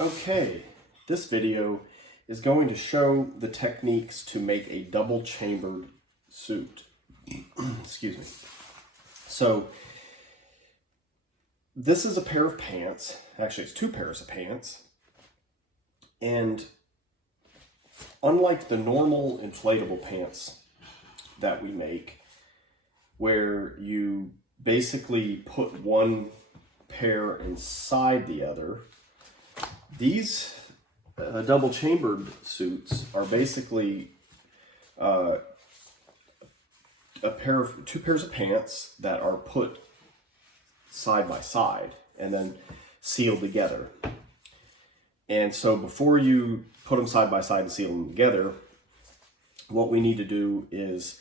Okay, this video is going to show the techniques to make a double chambered suit. Excuse me. So this is a pair of pants. Actually, it's two pairs of pants. And unlike the normal inflatable pants that we make, where you basically put one pair inside the other, these double chambered suits are basically two pairs of pants that are put side by side and then sealed together. And so before you put them side by side and seal them together, what we need to do is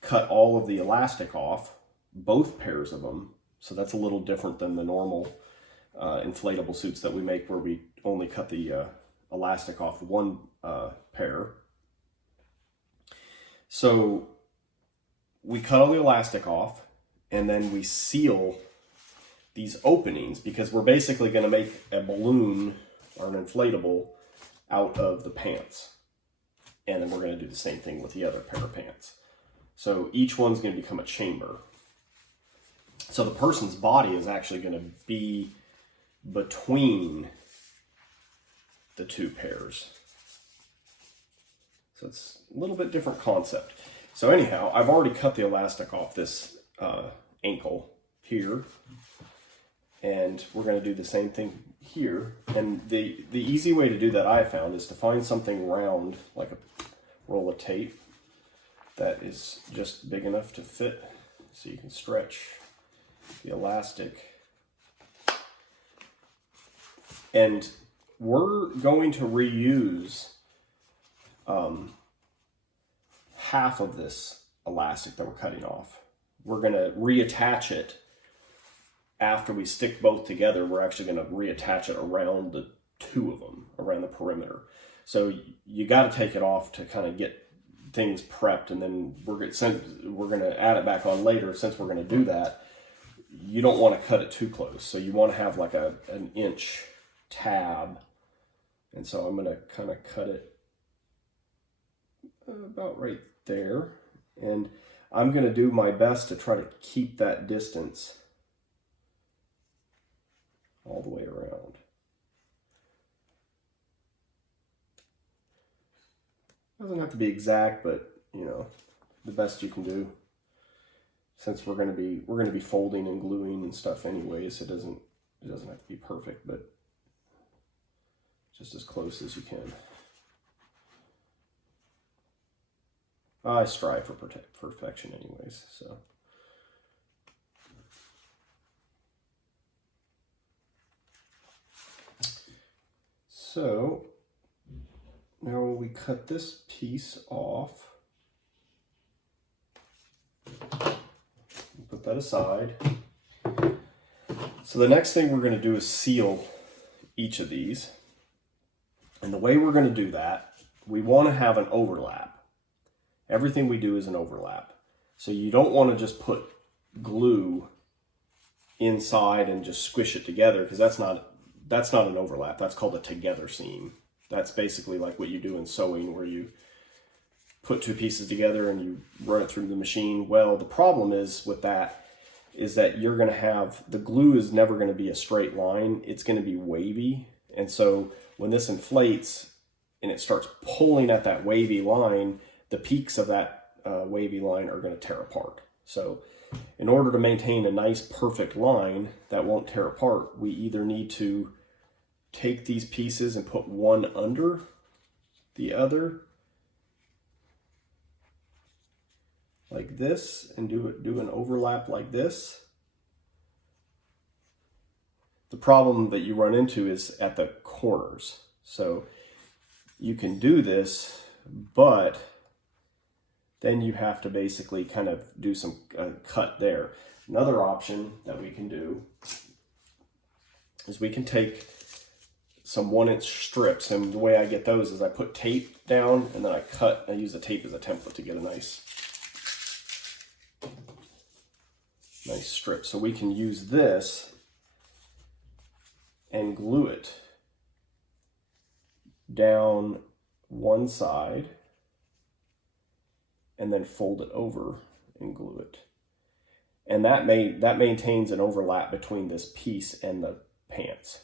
cut all of the elastic off, both pairs of them. So that's a little different than the normal inflatable suits that we make, where we only cut the elastic off one pair. So we cut all the elastic off, and then we seal these openings, because we're basically going to make a balloon or an inflatable out of the pants. And then we're going to do the same thing with the other pair of pants. So each one's going to become a chamber. So the person's body is actually going to be between the two pairs. So it's a little bit different concept. So anyhow, I've already cut the elastic off this ankle here. And we're going to do the same thing here. And the easy way to do that, I found, is to find something round, like a roll of tape, that is just big enough to fit, so you can stretch the elastic. And we're going to reuse half of this elastic that we're cutting off. We're going to reattach it. After we stick both together, we're actually going to reattach it around the two of them, around the perimeter. So you got to take it off to kind of get things prepped, and then we're going to add it back on later. Since we're going to do that, you don't want to cut it too close. So you want to have like an inch tab. And so I'm going to kind of cut it about right there. And I'm going to do my best to try to keep that distance all the way around. Doesn't have to be exact, but you know, the best you can do. Since we're going to be folding and gluing and stuff anyways, it doesn't have to be perfect, but just as close as you can. I strive for perfection anyways, so. So now we cut this piece off, put that aside. So the next thing we're going to do is seal each of these. And the way we're going to do that, we want to have an overlap. Everything we do is an overlap. So you don't want to just put glue inside and just squish it together, because that's not an overlap. That's called a together seam. That's basically like what you do in sewing, where you put two pieces together and you run it through the machine. Well, the problem is with that is that you're going to have, the glue is never going to be a straight line. It's going to be wavy. And so when this inflates and it starts pulling at that wavy line, the peaks of that wavy line are going to tear apart. So in order to maintain a nice perfect line that won't tear apart, we either need to take these pieces and put one under the other like this, and do an overlap like this. The problem that you run into is at the corners. So you can do this, but then you have to basically kind of do some cut there. Another option that we can do is we can take some 1-inch strips, and the way I get those is I put tape down and then I use the tape as a template to get a nice strip. So we can use this and glue it down one side and then fold it over and glue it. And that maintains an overlap between this piece and the pants.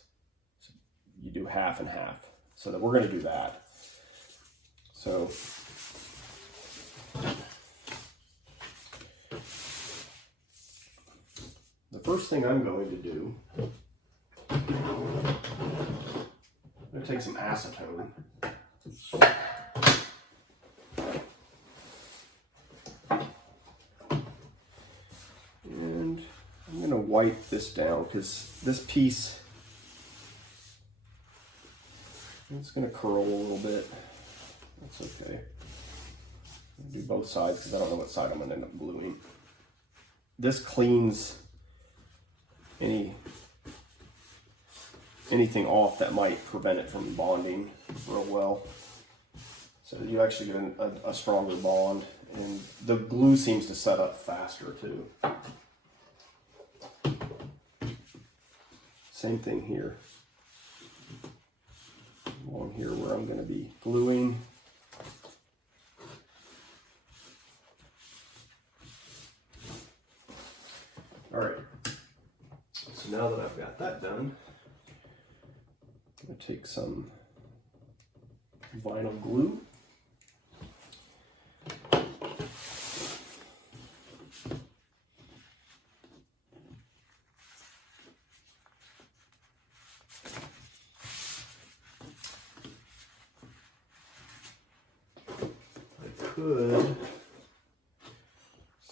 So you do half and half. So that we're going to do that. So the first thing I'm going to do, I'm going to take some acetone. And I'm going to wipe this down because this piece, it's going to curl a little bit. That's okay. I'll do both sides because I don't know what side I'm going to end up gluing. This cleans anything off that might prevent it from bonding real well. So you actually get a stronger bond, and the glue seems to set up faster too. Same thing here. Along here where I'm going to be gluing. All right. So now that I've got that done, I'm going to take some vinyl glue.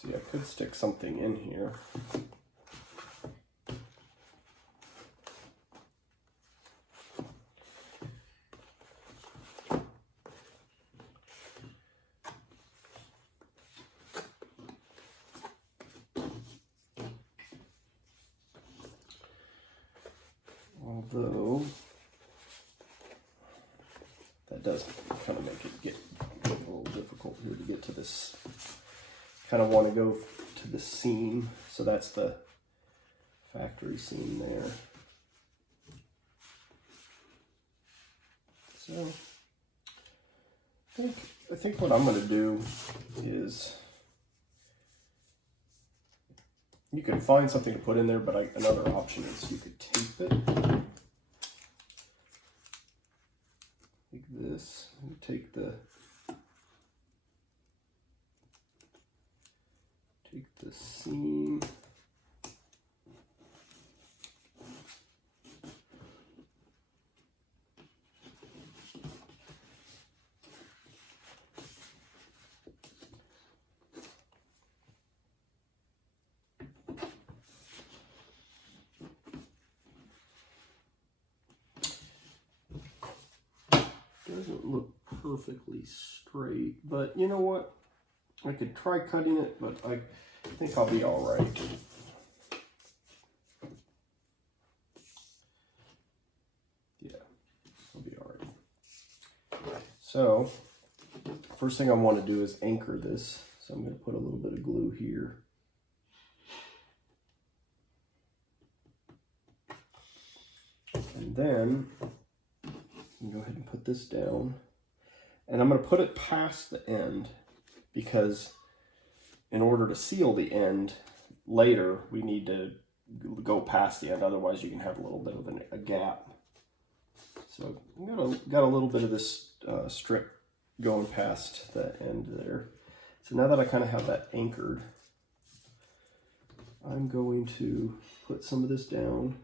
I could stick something in here. Although that does kind of make it get a little difficult here to get to this. Kind of want to go to the seam, so that's the factory seam there. So I think what I'm going to do is, you can find something to put in there, but another option is you could tape it like this. And take the seam. Doesn't look perfectly straight, but you know what? I could try cutting it, but I think I'll be all right. Yeah, I'll be all right. So, first thing I want to do is anchor this. So I'm going to put a little bit of glue here. And then I'm going to go ahead and put this down. And I'm going to put it past the end, because in order to seal the end later, we need to go past the end. Otherwise, you can have a little bit of a gap. So I've got a little bit of this strip going past the end there. So now that I kind of have that anchored, I'm going to put some of this down.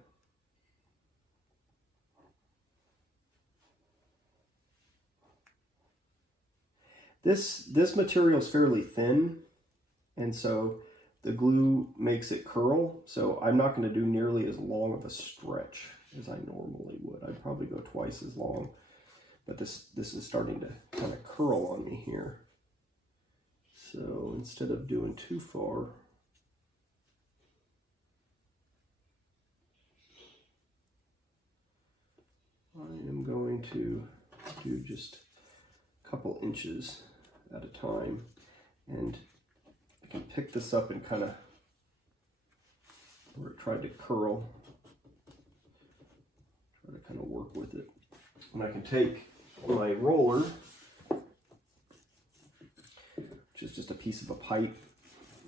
This material is fairly thin, and so the glue makes it curl. So I'm not going to do nearly as long of a stretch as I normally would. I'd probably go twice as long, but this is starting to kind of curl on me here. So instead of doing too far, I am going to do just a couple inches at a time, and I can pick this up and kind of where it tried to curl, try to kind of work with it. And I can take my roller, which is just a piece of a pipe.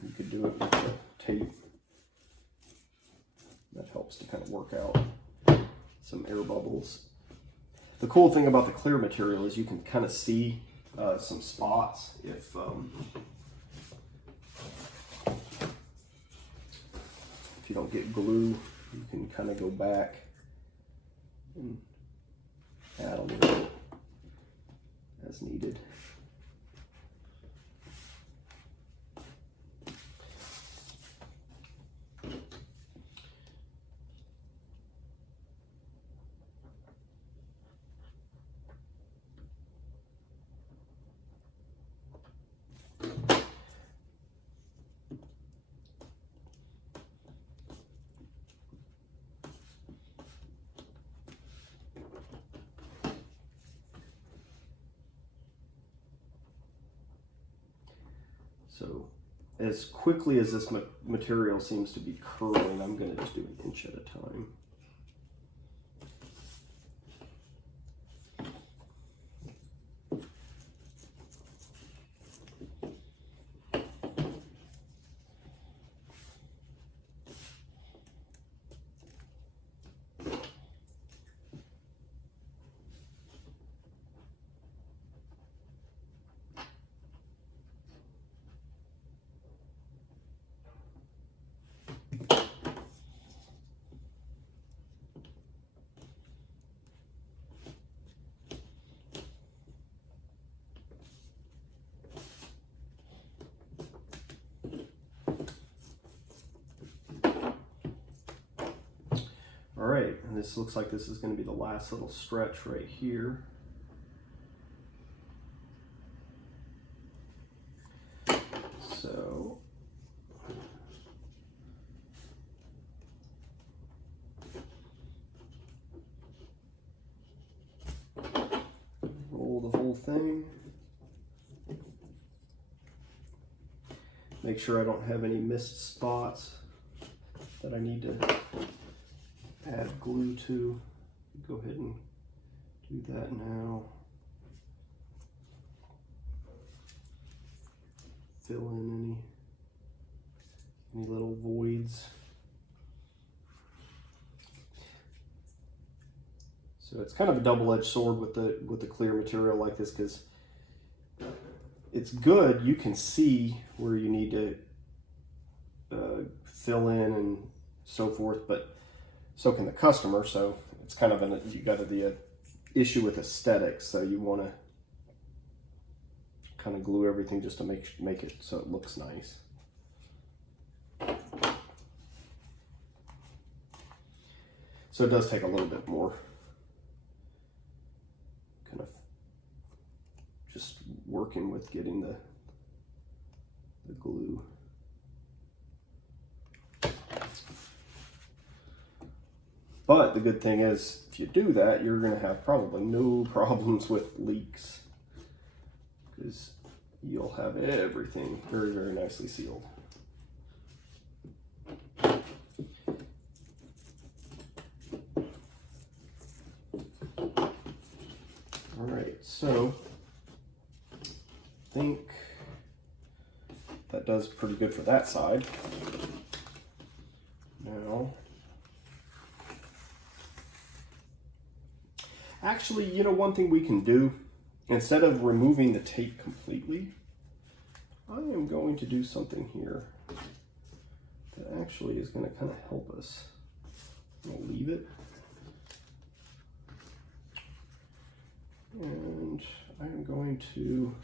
You could do it with the tape. That helps to kind of work out some air bubbles. The cool thing about the clear material is you can kind of see some spots if you don't get glue. You can kind of go back and add a little bit as needed. So as quickly as this material seems to be curling, I'm going to just do an inch at a time. All right, and this looks like this is going to be the last little stretch right here. So roll the whole thing. Make sure I don't have any missed spots that I need to add glue to. Go ahead and do that now. Fill in any little voids. So it's kind of a double-edged sword with the clear material like this, because it's good. You can see where you need to fill in and so forth, but so can the customer. So it's kind of you got the issue with aesthetics. So you want to kind of glue everything just to make it so it looks nice. So it does take a little bit more kind of just working with getting the glue. But the good thing is, if you do that, you're going to have probably no problems with leaks, because you'll have everything very, very nicely sealed. All right, so I think that does pretty good for that side. Now, actually, you know, one thing we can do, instead of removing the tape completely, I am going to do something here that actually is going to kind of help us. I'm going to leave it. And I am going to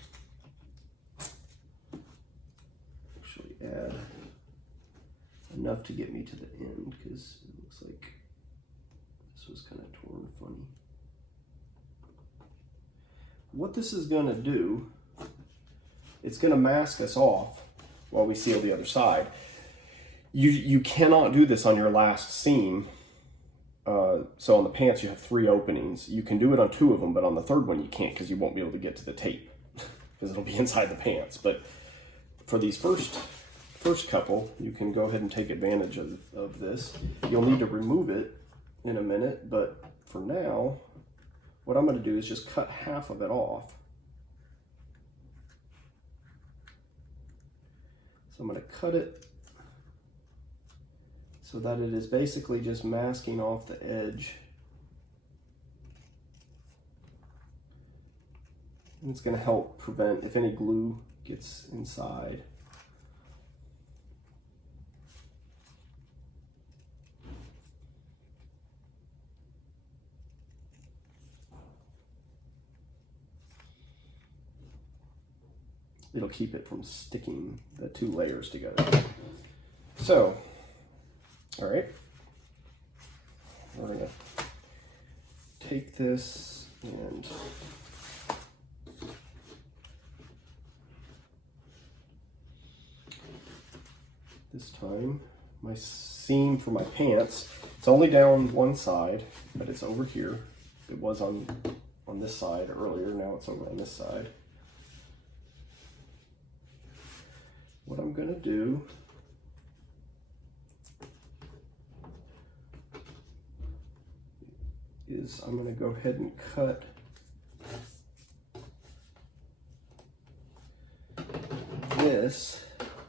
actually add enough to get me to the end, because it looks like this was kind of torn funny. What this is going to do, it's going to mask us off while we seal the other side. You cannot do this on your last seam. So on the pants you have 3 openings. You can do it on 2 of them, but on the 3rd one you can't, because you won't be able to get to the tape because it'll be inside the pants. But for these first couple, you can go ahead and take advantage of this. You'll need to remove it in a minute, but for now, what I'm going to do is just cut half of it off. So I'm going to cut it so that it is basically just masking off the edge. And it's going to help prevent if any glue gets inside. It'll keep it from sticking the two layers together. So, all right, we're gonna take this and this time my seam for my pants, it's only down one side, but it's over here. It was on this side earlier, now it's over on this side. What I'm gonna do is I'm gonna go ahead and cut this,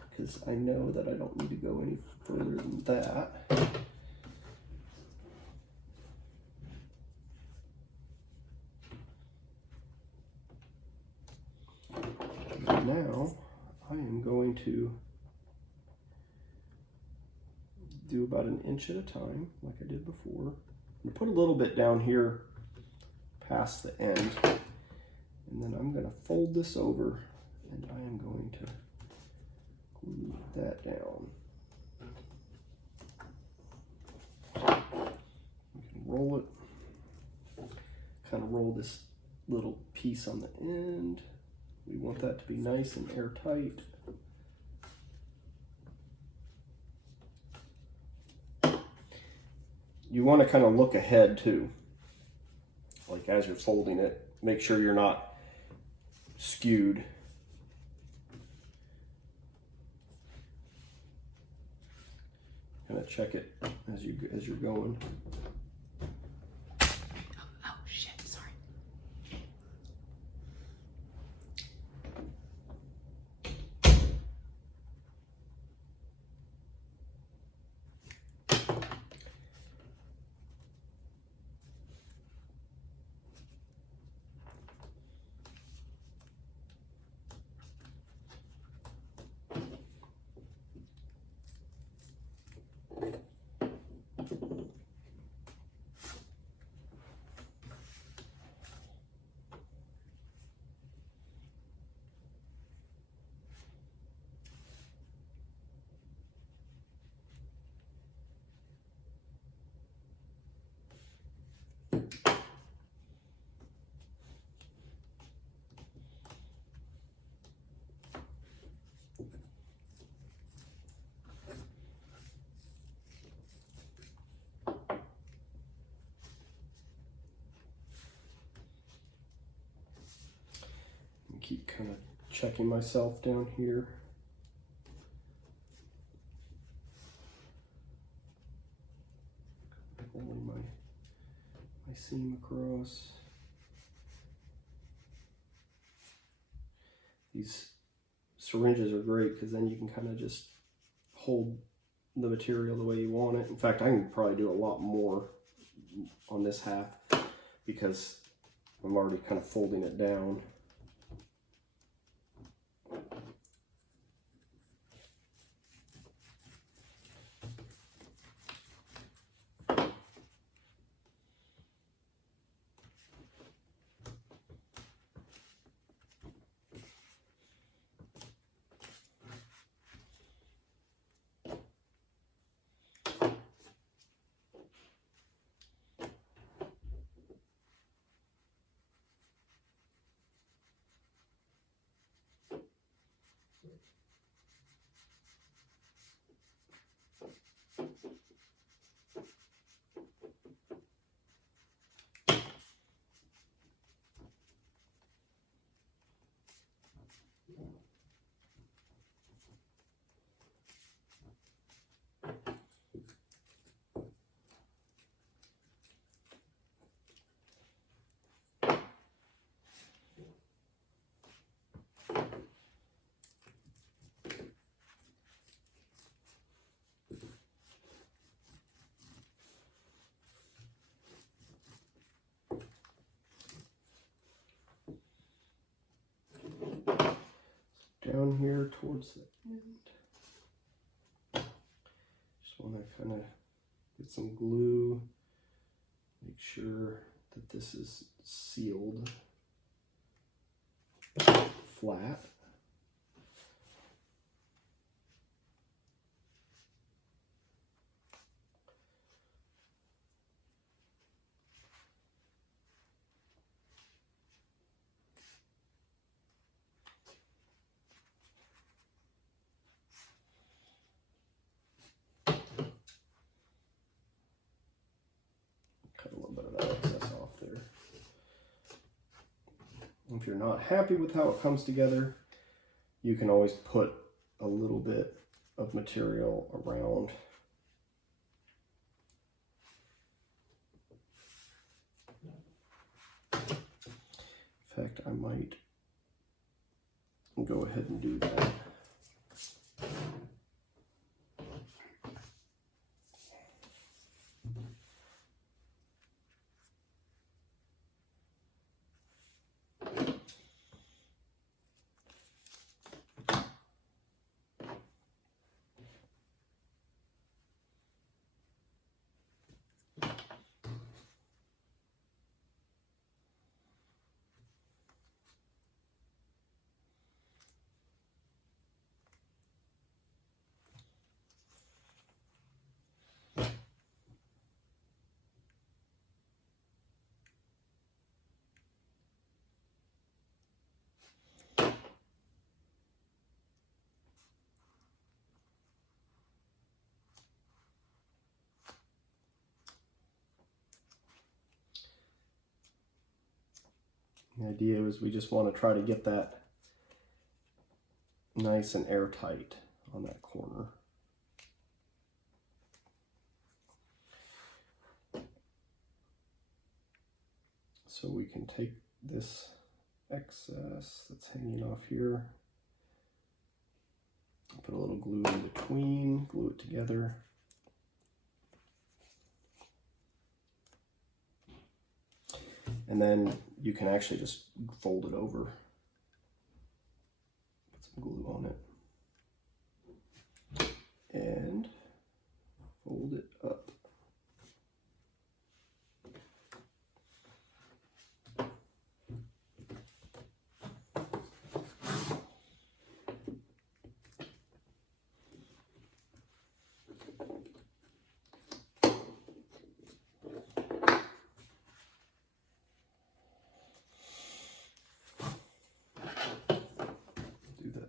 because I know that I don't need to go any further than that. And now I am going to do about an inch at a time, like I did before. I'm gonna put a little bit down here past the end, and then I'm gonna fold this over, and I am going to glue that down. You can roll it, kind of roll this little piece on the end. We want that to be nice and airtight. You want to kind of look ahead too, like as you're folding it, make sure you're not skewed. Kind of check it as you're going. Oh shit, sorry. Keep kind of checking myself down here. Pulling my seam across. These syringes are great because then you can kind of just hold the material the way you want it. In fact, I can probably do a lot more on this half because I'm already kind of folding it down. down here towards the end. Just want to kind of get some glue, make sure that this is sealed flat. Cut a little bit of that excess off there. If you're not happy with how it comes together, you can always put a little bit of material around. In fact, I might go ahead and do that. The idea is we just want to try to get that nice and airtight on that corner. So we can take this excess that's hanging off here, put a little glue in between, glue it together. And then you can actually just fold it over, put some glue on it, and fold it up.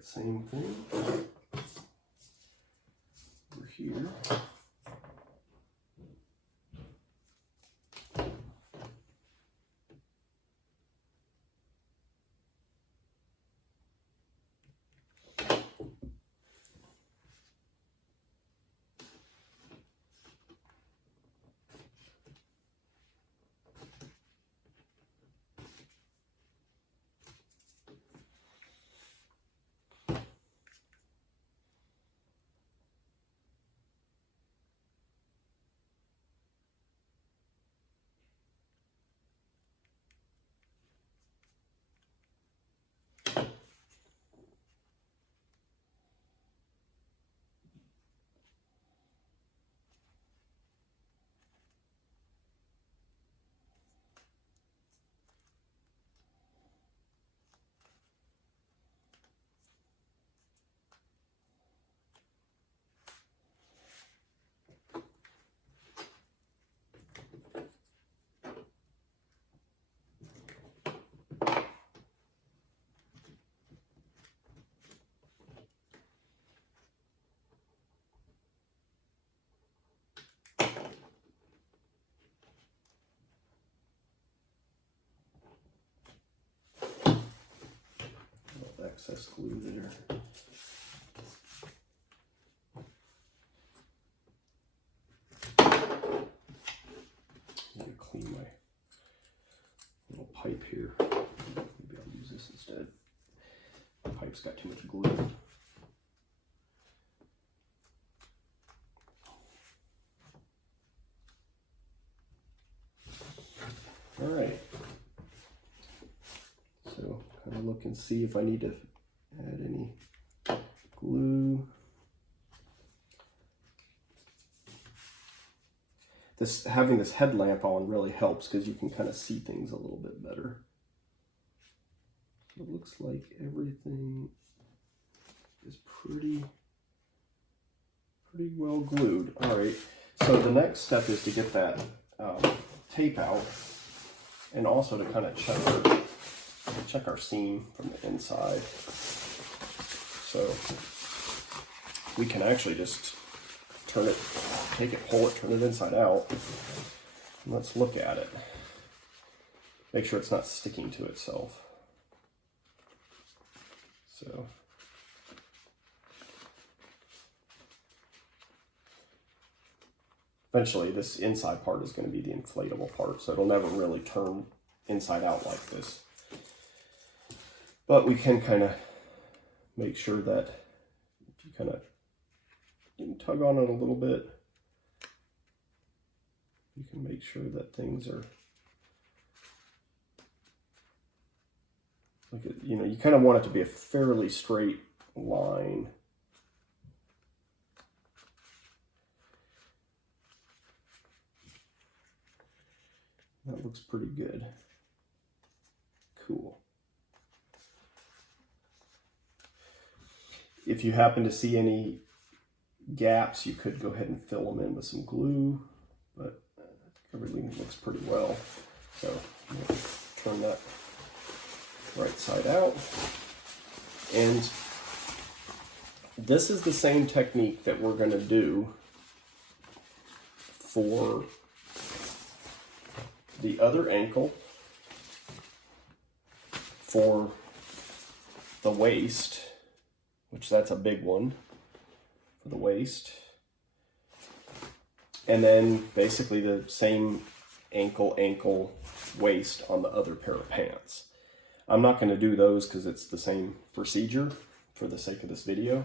Same thing over here. Excess glue there. I'm gonna clean my little pipe here. Maybe I'll use this instead. The pipe's got too much glue. All right. So kind of look and see if I need to add any having this headlamp on really helps because you can kind of see things a little bit better. It looks like everything is pretty well glued. All right, so the next step is to get that tape out, and also to kind of check our seam from the inside. So we can actually just turn it, take it, pull it, turn it inside out. And let's look at it. Make sure it's not sticking to itself. So eventually this inside part is going to be the inflatable part, so it'll never really turn inside out like this. But we can kind of make sure that if you kind of tug on it a little bit, you can make sure that things are like, you know, you kind of want it to be a fairly straight line. That looks pretty good. Cool. If you happen to see any gaps, you could go ahead and fill them in with some glue, but everything looks pretty well. So we'll turn that right side out. And this is the same technique that we're going to do for the other ankle, for the waist, which that's a big one for the waist, and then basically the same ankle, waist on the other pair of pants. I'm not going to do those because it's the same procedure for the sake of this video,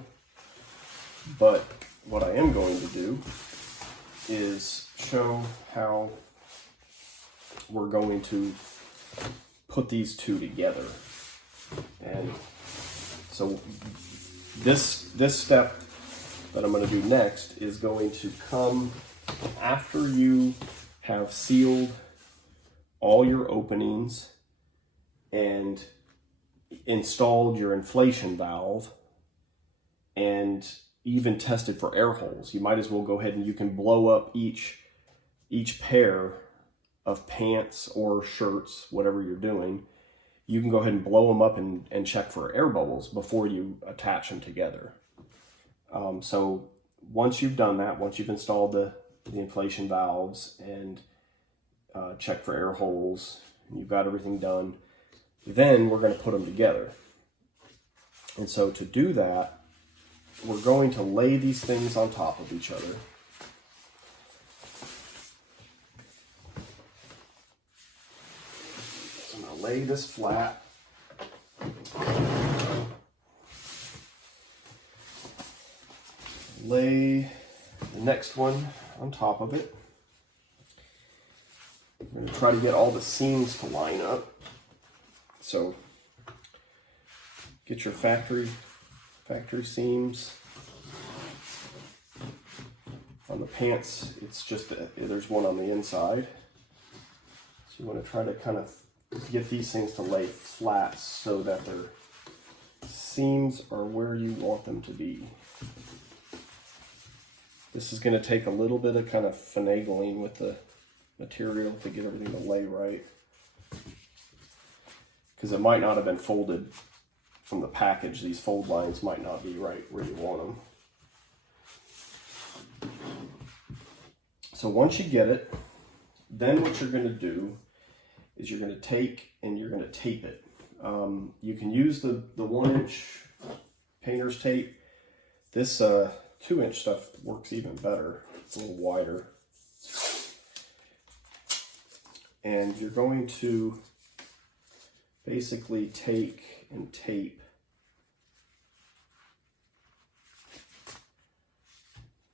but what I am going to do is show how we're going to put these two together. And so this step that I'm going to do next is going to come after you have sealed all your openings and installed your inflation valve and even tested for air holes. You might as well go ahead and you can blow up each pair of pants or shirts, whatever you're doing. You can go ahead and blow them up and check for air bubbles before you attach them together. So once you've done that, once you've installed the inflation valves and checked for air holes, and you've got everything done, then we're going to put them together. And so to do that, we're going to lay these things on top of each other. So I'm going to lay this flat. Lay the next one on top of it. We're going to try to get all the seams to line up. So get your factory seams. On the pants, it's just there's one on the inside. So you want to try to kind of get these things to lay flat so that their seams are where you want them to be. This is going to take a little bit of kind of finagling with the material to get everything to lay right, because it might not have been folded from the package. These fold lines might not be right where you want them. So once you get it, then what you're going to do is you're going to take and you're going to tape it. You can use the 1-inch painter's tape. This 2-inch stuff works even better. It's a little wider. And you're going to basically take and tape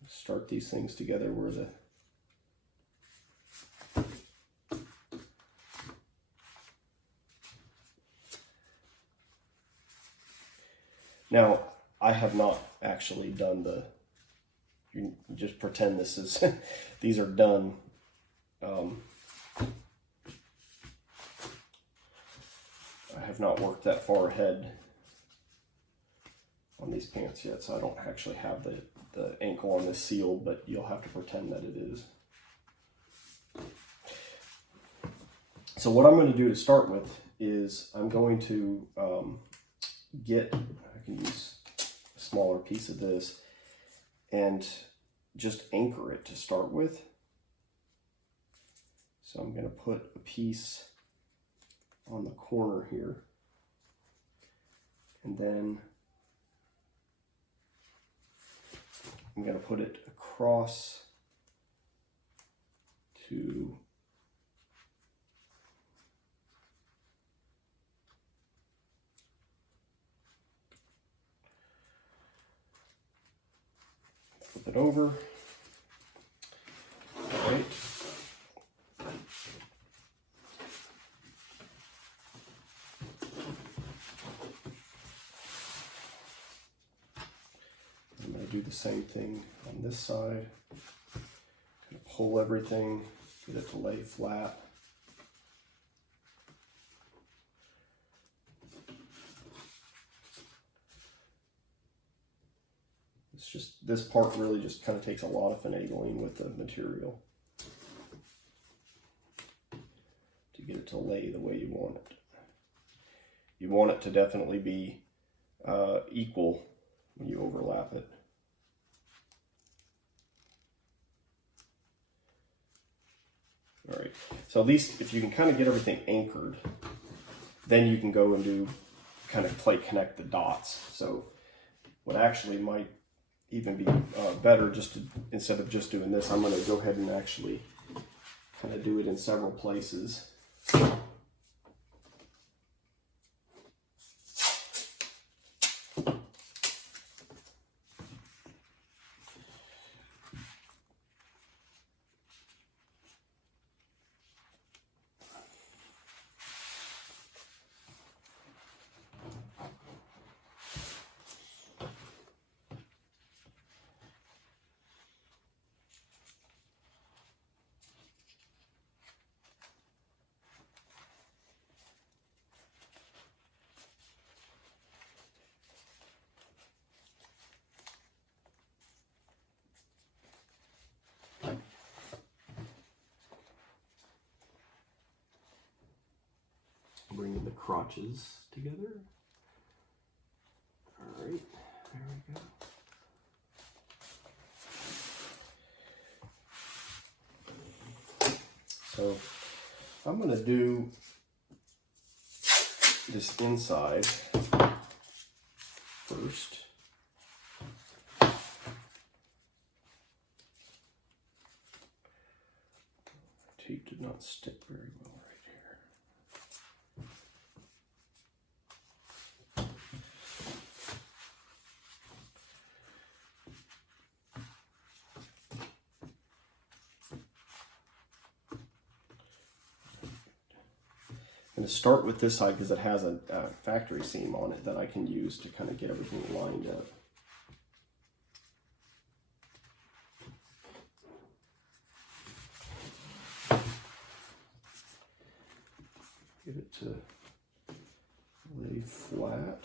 start these things together where the now I have not actually done the, you just pretend this is these are done I have not worked that far ahead on these pants yet, so I don't actually have the ankle on this sealed, but you'll have to pretend that it is. So what I'm going to do to start with is I'm going to I can use a smaller piece of this and just anchor it to start with. So I'm going to put a piece on the corner here, and then I'm going to put it across to flip it over. All right. I'm going to do the same thing on this side. Pull everything, get it to lay flat. It's just, this part really just kind of takes a lot of finagling with the material to get it to lay the way you want it. You want it to definitely be equal when you overlap it. All right, so at least if you can kind of get everything anchored, then you can go and do kind of connect the dots. So what actually might even be better, just to, instead of just doing this, I'm going to go ahead and actually kind of do it in several places. Bringing the crotches together. All right, there we go. So I'm going to do this inside first. Tape did not stick very well right here. I'm going to start with this side because it has a factory seam on it that I can use to kind of get everything lined up. Get it to lay flat.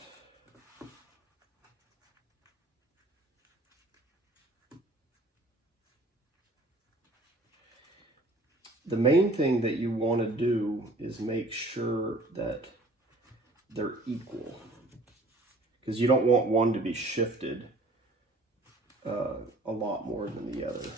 The main thing that you want to do is make sure that they're equal, because you don't want one to be shifted a lot more than the other.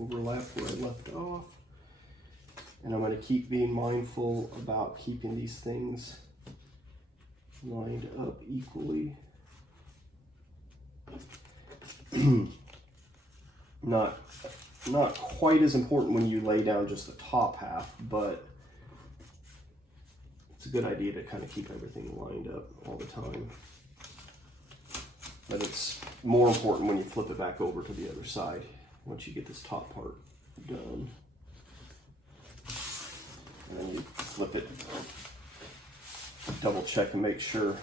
Overlap where I left off, and I'm going to keep being mindful about keeping these things lined up equally. Not quite as important when you lay down just the top half, but it's a good idea to kind of keep everything lined up all the time. But it's more important when you flip it back over to the other side once you get this top part done. And then you flip it, double check and make sure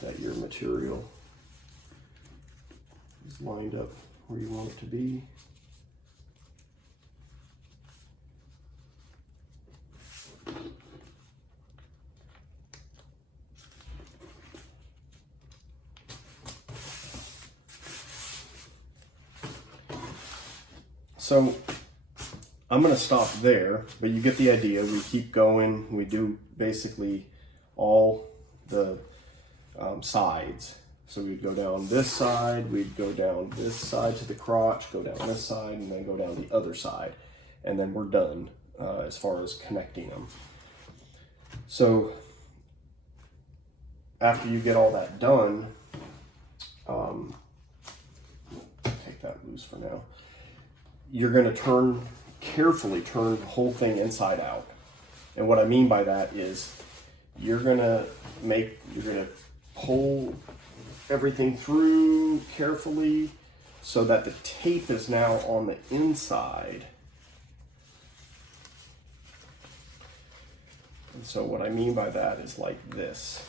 that your material is lined up where you want it to be. So I'm going to stop there, but you get the idea. We keep going. We do basically all the sides. So we'd go down this side, we'd go down this side to the crotch, go down this side, and then go down the other side. And then we're done as far as connecting them. So after you get all that done, take that loose for now. You're going to carefully turn the whole thing inside out. And what I mean by that is you're going to pull everything through carefully so that the tape is now on the inside. And so what I mean by that is like this.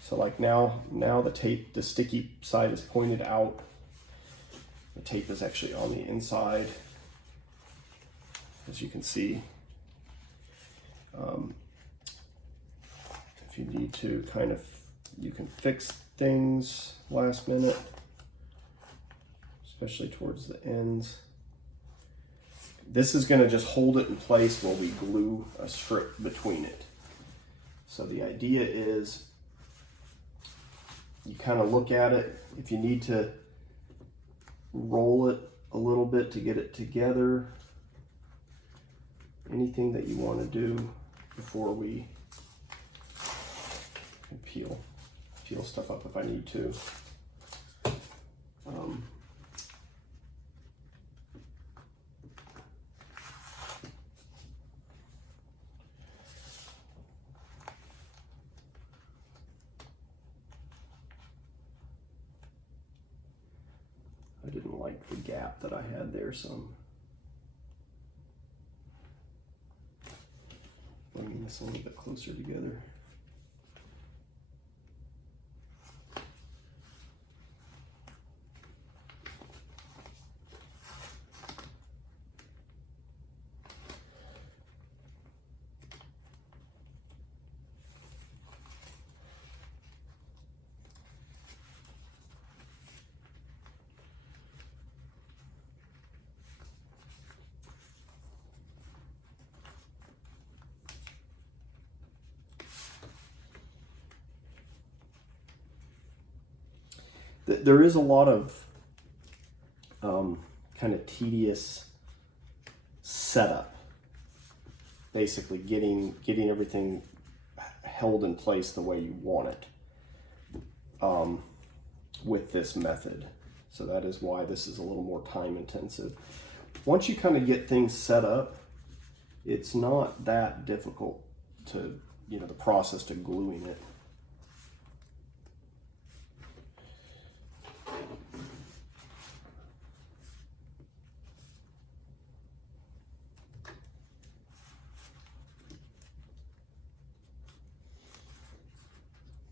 So like now the tape, the sticky side is pointed out. The tape is actually on the inside, as you can see. If you need to you can fix things last minute, especially towards the ends. This is going to just hold it in place while we glue a strip between it. So the idea is you kind of look at it. If you need to roll it a little bit to get it together, anything that you want to do before we peel stuff up if I need to. I didn't like the gap that I had there, so I'm bringing this a little bit closer together. There is a lot of kind of tedious setup, basically getting everything held in place the way you want it with this method. So that is why this is a little more time intensive. Once you kind of get things set up, it's not that difficult to, the process to gluing it.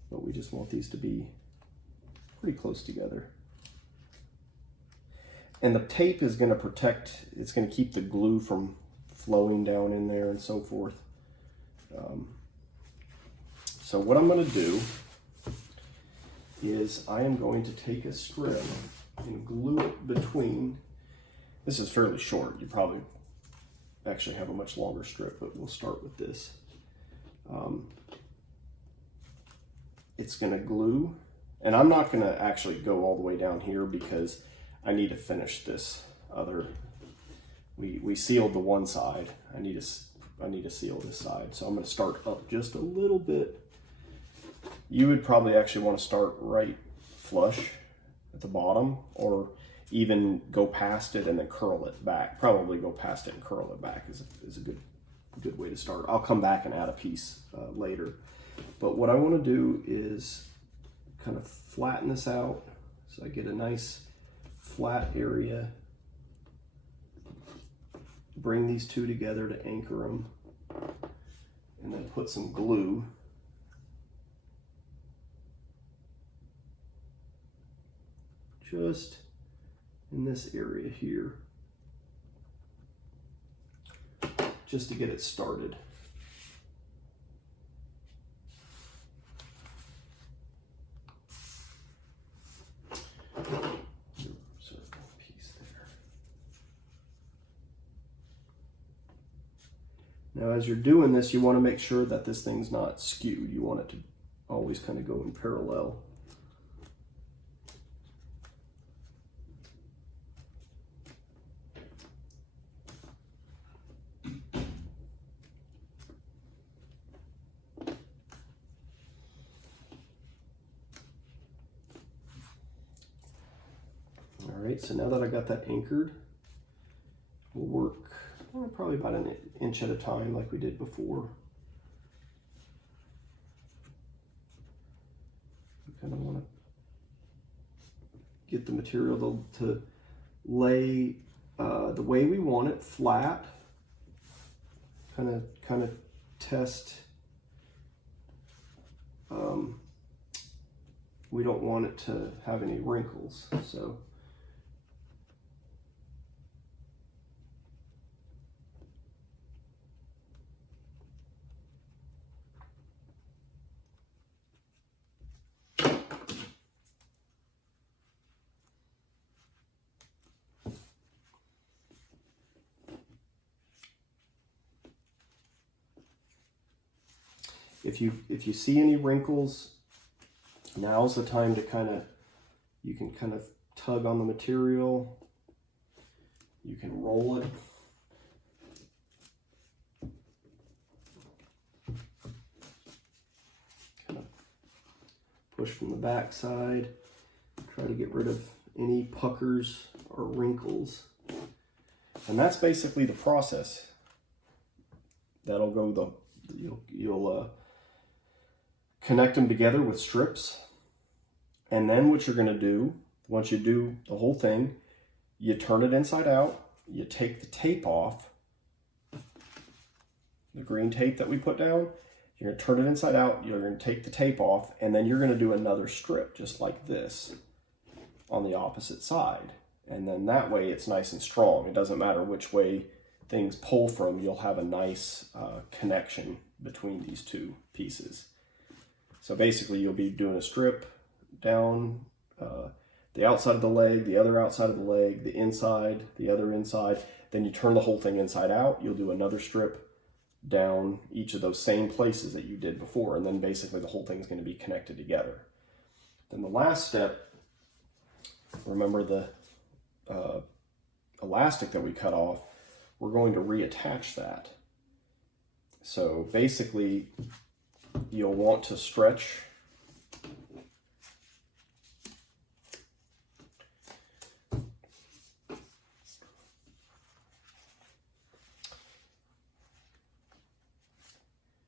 But we just want these to be pretty close together. And the tape is going to protect, it's going to keep the glue from flowing down in there and so forth. So what I'm going to do is I am going to take a strip and glue it between. This is fairly short. You probably actually have a much longer strip, but we'll start with this. It's going to glue, and I'm not going to actually go all the way down here because I need to finish this other. We sealed the one side. I need to I need to seal this side. So I'm going to start up just a little bit. You would probably actually want to start right flush at the bottom, or even go past it and then curl it back. Probably go past it and curl it back is a good way to start. I'll come back and add a piece later. But what I want to do is kind of flatten this out so I get a nice flat area. Bring these two together to anchor them, and then put some glue. Just in this area here, just to get it started. Now, as you're doing this, you want to make sure that this thing's not skewed. You want it to always kind of go in parallel. All right, so now that I got that anchored, we'll work probably about an inch at a time like we did before. We kind of want to get the material to lay the way we want it, flat. Kind of test. We don't want it to have any wrinkles, so. If you see any wrinkles, now's the time to you can kind of tug on the material. You can roll it. Kind of push from the back side. Try to get rid of any puckers or wrinkles. And that's basically the process. That'll go you'll connect them together with strips, and then what you're going to do, once you do the whole thing, you turn it inside out, you take the tape off, the green tape that we put down, you're going to turn it inside out, you're going to take the tape off, and then you're going to do another strip just like this on the opposite side. And then that way it's nice and strong. It doesn't matter which way things pull from, you'll have a nice connection between these two pieces. So basically you'll be doing a strip down the outside of the leg, the other outside of the leg, the inside, the other inside. Then you turn the whole thing inside out. You'll do another strip down each of those same places that you did before. And then basically the whole thing is going to be connected together. Then the last step, remember the elastic that we cut off, we're going to reattach that. So basically, you'll want to stretch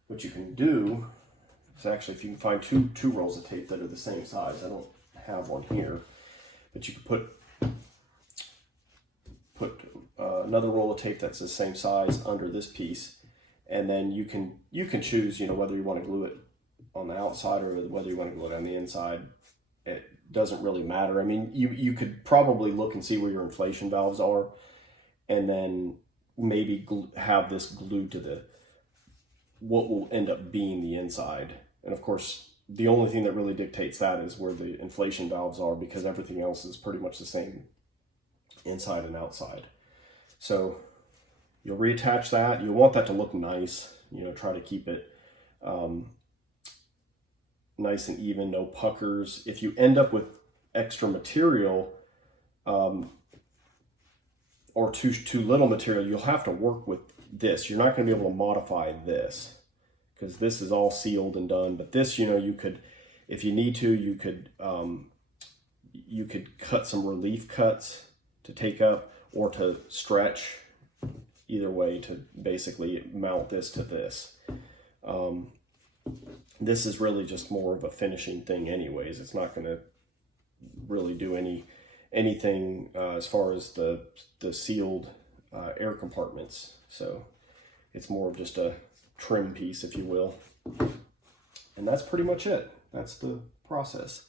what you can do is actually, if you can find two rolls of tape that are the same size, I don't have one here, but you can put another roll of tape that's the same size under this piece, and then you can choose, whether you want to glue it on the outside or whether you want to glue it on the inside. It doesn't really matter. I mean, you could probably look and see where your inflation valves are, and then maybe have this glued to what will end up being the inside. And of course, the only thing that really dictates that is where the inflation valves are, because everything else is pretty much the same inside and outside. So you'll reattach that. You want that to look nice, try to keep it nice and even, no puckers. If you end up with extra material or too little material, you'll have to work with this. You're not going to be able to modify this because this is all sealed and done. But this, you could, if you need to, you could cut some relief cuts to take up or to stretch, either way, to basically mount this to this. This is really just more of a finishing thing anyways. It's not going to really do anything as far as the sealed air compartments. So it's more of just a trim piece, if you will. And that's pretty much it. That's the process.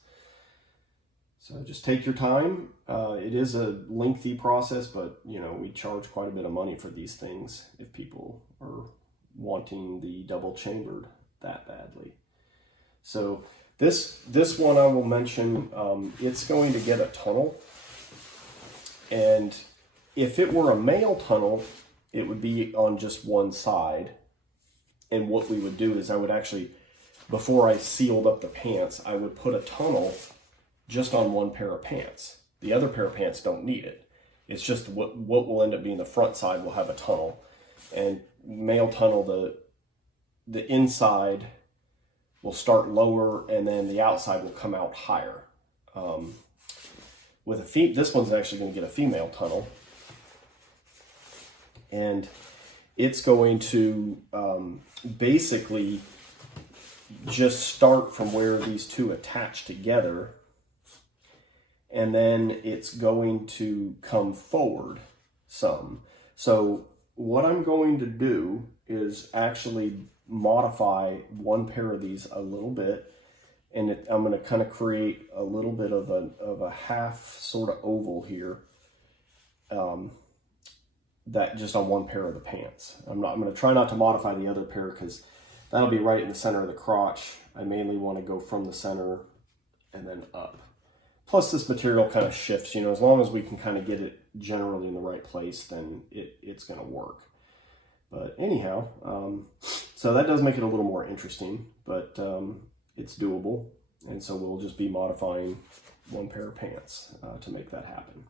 So just take your time. It is a lengthy process, but we charge quite a bit of money for these things if people are wanting the double chambered that badly. So this one I will mention, it's going to get a tunnel. And if it were a male tunnel, it would be on just one side. And what we would do is I would actually, before I sealed up the pants, I would put a tunnel just on one pair of pants. The other pair of pants don't need it. It's just what will end up being the front side will have a tunnel. And male tunnel, the inside will start lower and then the outside will come out higher. With this one's actually going to get a female tunnel. And it's going to basically just start from where these two attach together, and then it's going to come forward some. So what I'm going to do is actually modify one pair of these a little bit, and I'm going to kind of create a little bit of a half sort of oval here, that just on one pair of the pants. I'm going to try not to modify the other pair because that'll be right in the center of the crotch. I mainly want to go from the center and then up. Plus this material kind of shifts, as long as we can kind of get it generally in the right place, then it's going to work. But anyhow, so that does make it a little more interesting, but it's doable. And so we'll just be modifying one pair of pants to make that happen.